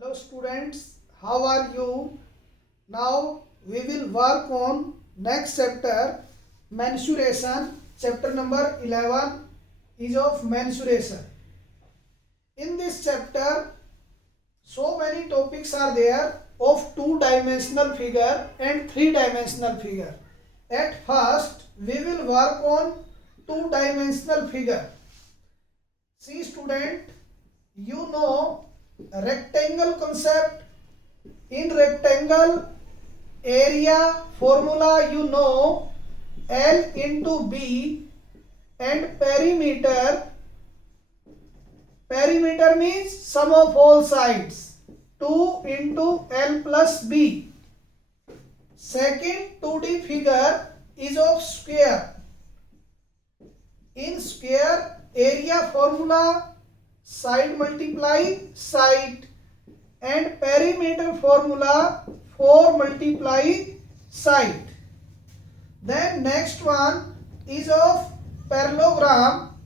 Hello students, how are you? Now we will work on next chapter, mensuration. Chapter number 11 is of mensuration. In this chapter, so many topics are there of two-dimensional figure and three-dimensional figure. At first, we will work on two-dimensional figure. See student, you know rectangle concept. In rectangle area formula you know L into B, and perimeter means sum of all sides, 2 into L plus B. Second 2D figure is of square. In square area formula side multiply side, and perimeter formula 4 multiply side. Then next one is of parallelogram.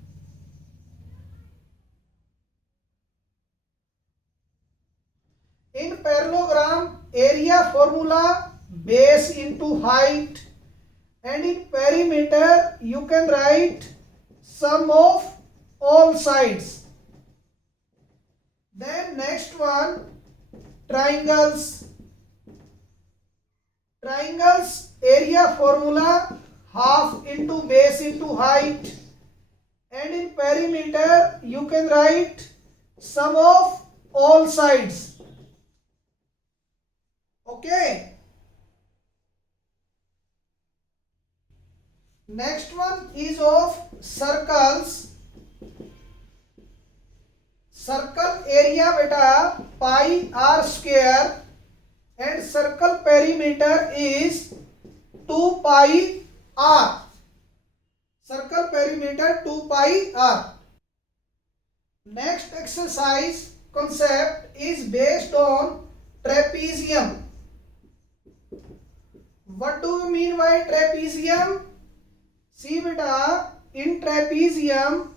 In parallelogram area formula base into height, and in perimeter you can write sum of all sides. Then next one, triangles. Triangles area formula half into base into height, and in perimeter you can write sum of all sides. Okay. Next one is of circles. Circle area beta pi r square, and circle perimeter is 2 pi r. Circle perimeter 2 pi r. Next exercise concept is based on trapezium. What do you mean by trapezium? See beta, in trapezium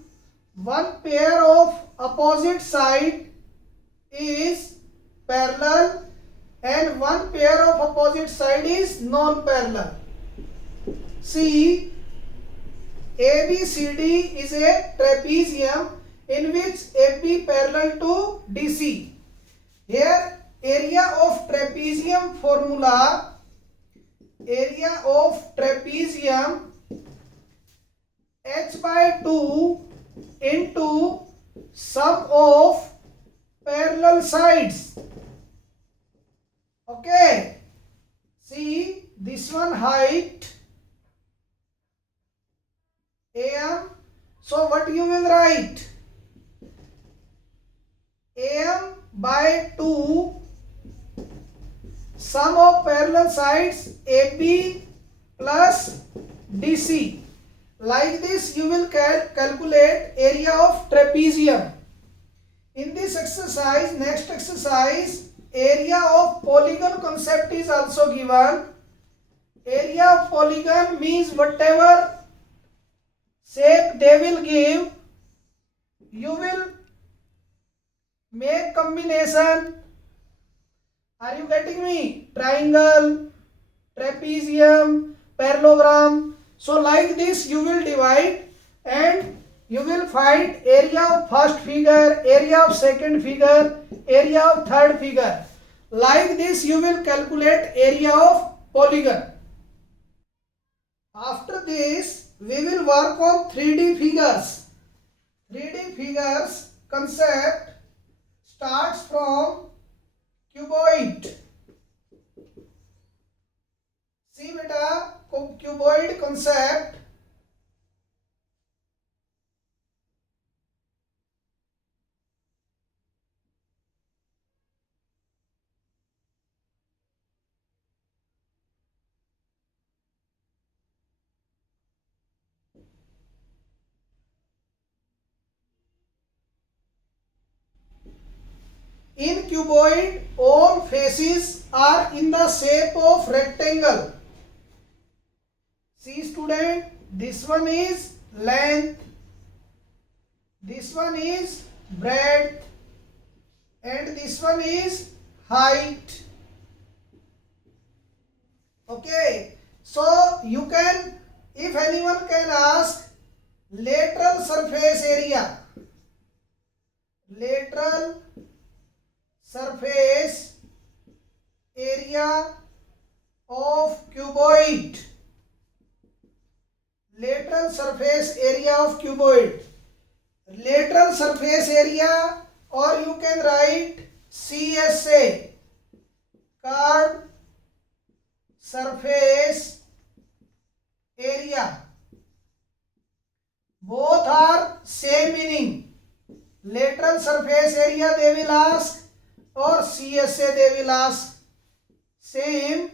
one pair of opposite side is parallel and one pair of opposite side is non-parallel. See, ABCD is a trapezium in which AB parallel to DC. Here area of trapezium formula, area of trapezium h by 2 into sum of parallel sides. Okay, see this one height AM, so what you will write? AM by 2 sum of parallel sides AB plus DC. Like this you will calculate area of trapezium. In this exercise, next exercise, area of polygon concept is also given. Area of polygon means whatever shape they will give, you will make combination. Are you getting me? Triangle, trapezium, parallelogram. So like this you will divide and you will find area of first figure, area of second figure, area of third figure. Like this you will calculate area of polygon. After this we will work on 3D figures. 3D figures concept starts from cuboid. See beta, cuboid concept. In cuboid, all faces are in the shape of rectangle. See student, this one is length, this one is breadth, and this one is height. Okay, so you can, if anyone can ask lateral surface area, lateral surface area of cuboid, lateral surface area of cuboid, lateral surface area, or you can write CSA, curved surface area. Both are same meaning. Lateral surface area they will ask, or CSA they will ask, same.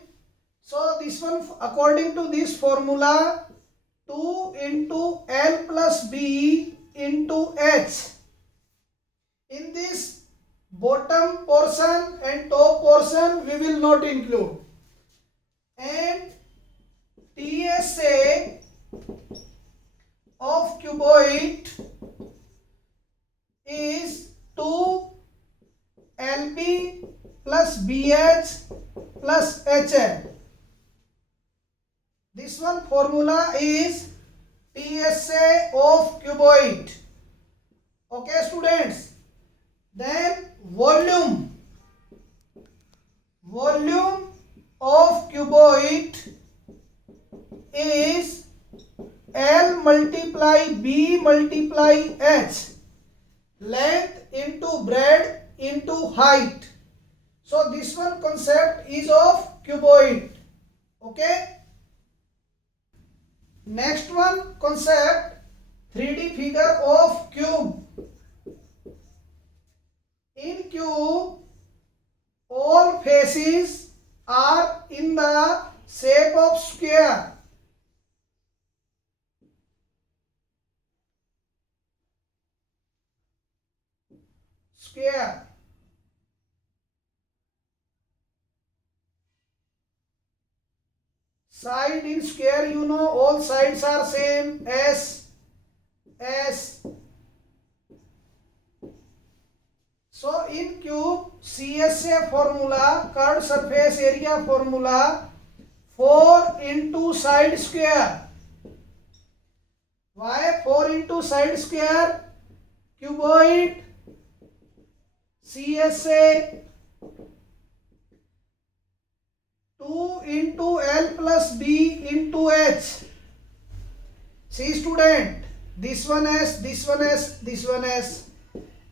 So this one, according to this formula, 2 into L plus B into H. In this bottom portion and top portion we will not include. And TSA of cuboid is 2 LB plus BH plus HL. This one formula is TSA of cuboid. Okay students. Then volume of cuboid is L multiply B multiply H, length into breadth into height. So this one concept is of cuboid. Okay. Next one concept, 3D figure of cube. In cube, all faces are in the shape of square. Square. Side in square, you know, all sides are same, S. So in cube, CSA formula, curved surface area formula, 4 into side square. Why 4 into side square? Cuboid, CSA, 2 into L plus B into H. See student, this one S, this one S, this one S.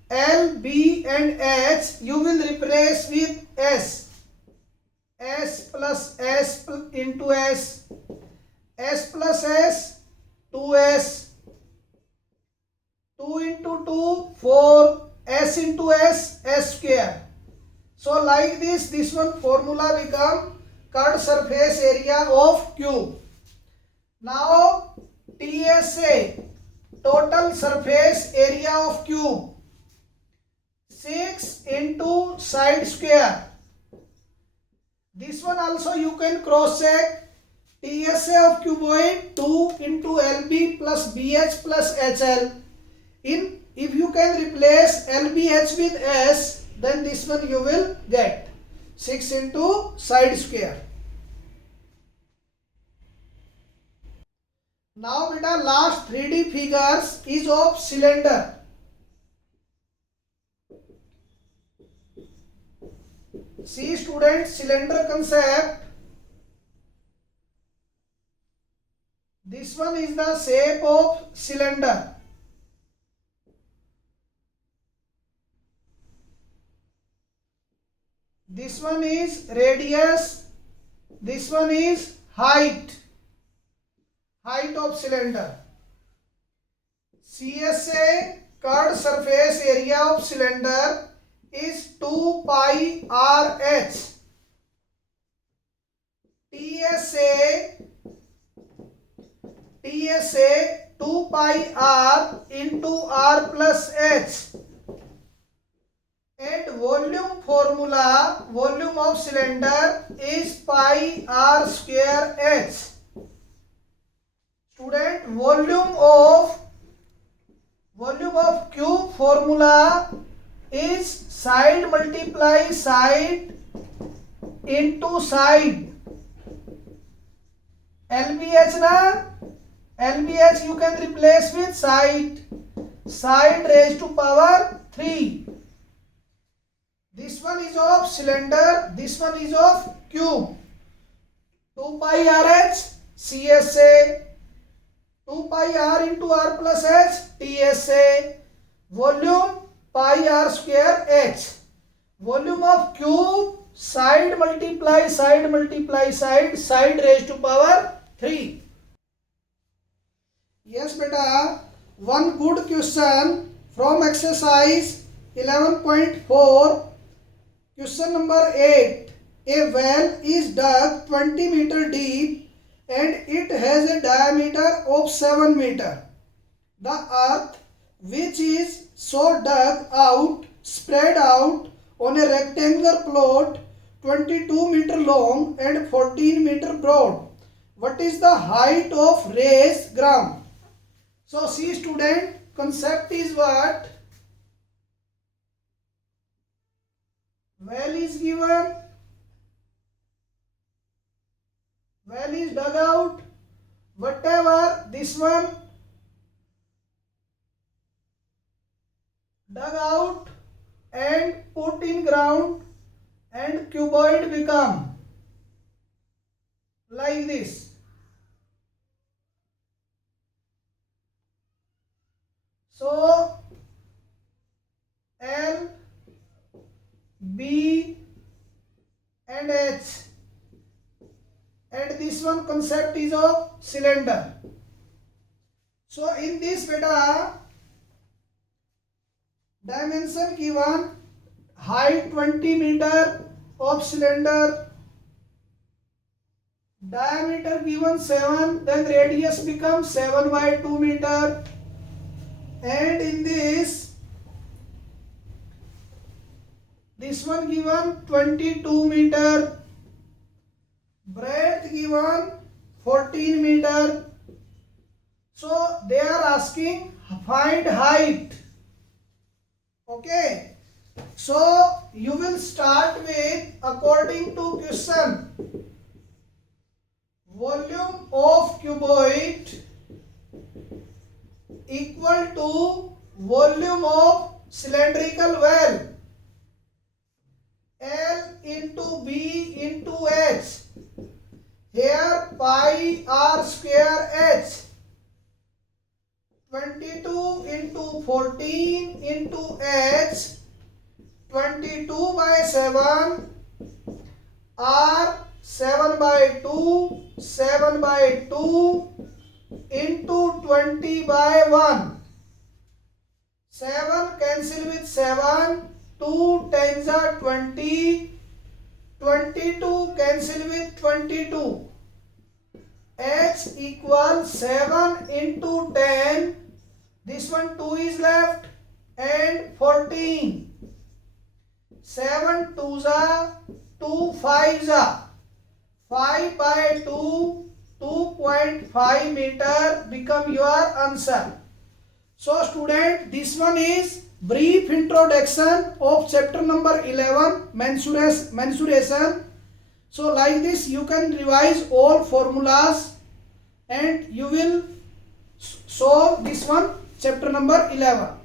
L, B and H you will replace with S. S plus S into S. S plus S, 2S. 2 into 2, 4. S into S, S square. So like this one formula become curved surface area of cube. Now TSA, total surface area of cube, 6 into side square. This one also you can cross check. TSA of cuboid, 2 into LB plus BH plus HL. If you can replace LBH with S, then this one you will get 6 into side square. Now beta, last 3D figures is of cylinder. See students, cylinder concept. This one is the shape of cylinder. This one is radius. This one is height. Height of cylinder. CSA, curved surface area of cylinder, is 2 pi RH. TSA 2 pi R into R plus H. And volume formula, volume of cylinder is pi R square H. Student, volume of cube formula is side multiply side into side. LBH na, LBH you can replace with side. Side raised to power 3. This one is of cylinder, this one is of cube. 2 pi RH CSA, 2 pi R into R plus H TSA. Volume pi R square H. Volume of cube, side multiply side multiply side, side raised to power 3. Yes beta, one good question from exercise 11.4. Question number 8. A well is dug 20 meter deep and it has a diameter of 7 meter. The earth which is so dug out spread out on a rectangular plot 22 meter long and 14 meter broad. What is the height of raised ground? So see student, concept is what? Well is given, well is dug out, whatever this one dug out and put in ground and cuboid become like this. So L, B and H, and this one concept is of cylinder. So in this beta, dimension given, height 20 meter of cylinder, diameter given 7, then radius becomes 7 by 2 meter, and in this one given 22 meter, breadth given 14 meter. So they are asking find height. Okay, so you will start with, according to question, volume of cuboid equal to volume of cylindrical well, L into B into H. Here pi R square H, 22 into 14 into H, 22 by 7, R 7 by 2, 7 by 2 into 20 by 1. 7 cancel with 7, 2 times are 20, 22 cancel with 22. H equals 7 into 10, this one 2 is left, and 14. 7 2s are 2 5s are 5 by 2, 2.5 meter become your answer. So student, this one is brief introduction of chapter number 11, mensuration. So like this you can revise all formulas and you will solve this one, chapter number 11.